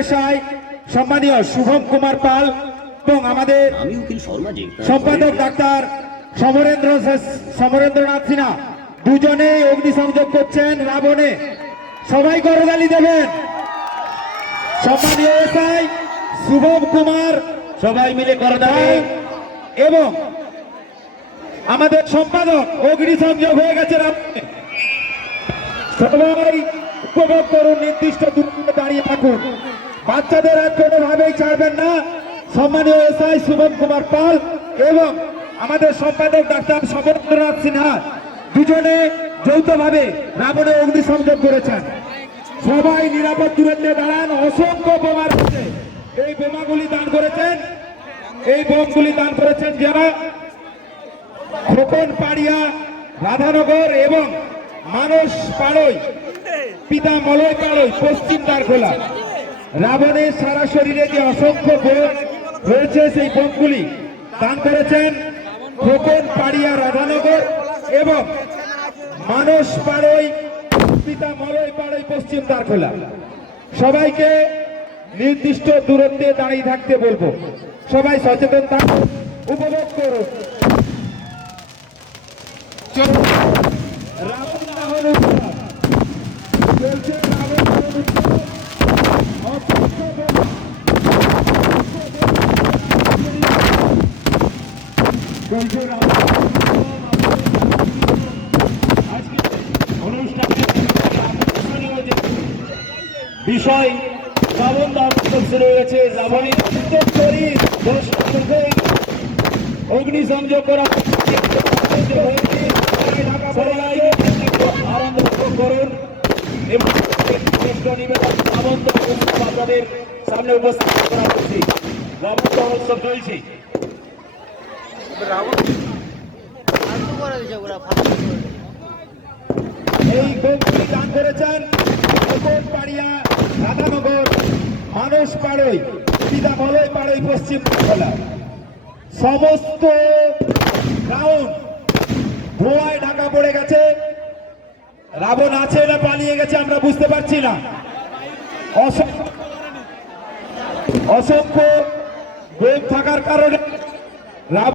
SI সম্মানীয় শুভম কুমার পাল এবং আমাদের সম্পাদক ডাক্তার সমরেন্দ্রনাথ সিনহা দুজনে অগ্নিসংযোগ করছেন রাবণে। সবাই করতালি দেবেন। সম্মানীয় এসআই শুভম কুমার সবাই মিলে করতালি এবং আমাদের সম্পাদক অগ্নিসংযোগ হয়ে গেছে রাবণে। সবাই উপভোগ করুন, নির্দিষ্ট দূরত্বে দাঁড়িয়ে থাকুন, বাচ্চাদের আর কোনোভাবেই ছাড়বেন না। সম্মানীয় এসআই শুভম কুমার পাল এবং আমাদের সম্পাদক ডাক্তার সমরেন্দ্রনাথ সিনহা দুজনে যৌথভাবে রাবণে অগ্নিসংযোগ করেছেন। সবাই নিরাপদ দূরত্বে দাঁড়ান। অসংখ্য বোমা রয়েছে, এই বোমাগুলি দান করেছেন, এই বোমগুলি দান করেছেন যারা খোকন পাড়িয়া, রাধানগর এবং মানস পাড়ই, পিতা মলয় পাড়ই, পশ্চিম দ্বারখোলা। রাবণের সারা শরীরে যে অসংখ্য বোম রয়েছে সেই বোমগুলি দান করেছেন খোকন পাড়িয়া, রাধানগর এবং মানস পাড়ই, পিতা মলয় পাড়ই, পশ্চিম দ্বারখোলা। সবাইকে নির্দিষ্ট দূরত্বে দাঁড়িয়ে থাকতে বলবো। সবাই সচেতন থাকুন, উপভোগ করুন। রাবণ দহন উৎসব চলছে, রাবণ দহন উৎসব। অসংখ্য বোমা, চলছে রাবণ দহন উৎসব। আজকে অনুষ্ঠানের বিষয় রাবণ দহন উৎসব শুরু হয়েছে। রাবণের অগ্নিসংযোগ করা আনন্দ করুন এবং আনন্দ আপনাদের সামনে উপস্থাপন করা হচ্ছে। রাবণ দহন উৎসব চলছে। এই বোমগুলি দান করেছেন খোকন পাড়িয়া, রাধানগর, মানস পাড়ই, পিতা মলয় পাড়ই, পশ্চিম দ্বারখোলা। সমস্ত গ্রাউন্ড ধোঁয়ায় ঢাকা পড়ে গেছে। রাবণ আছে না পালিয়ে গেছে আমরা বুঝতে পারছি না। অসংখ্য বোম থাকার কারণে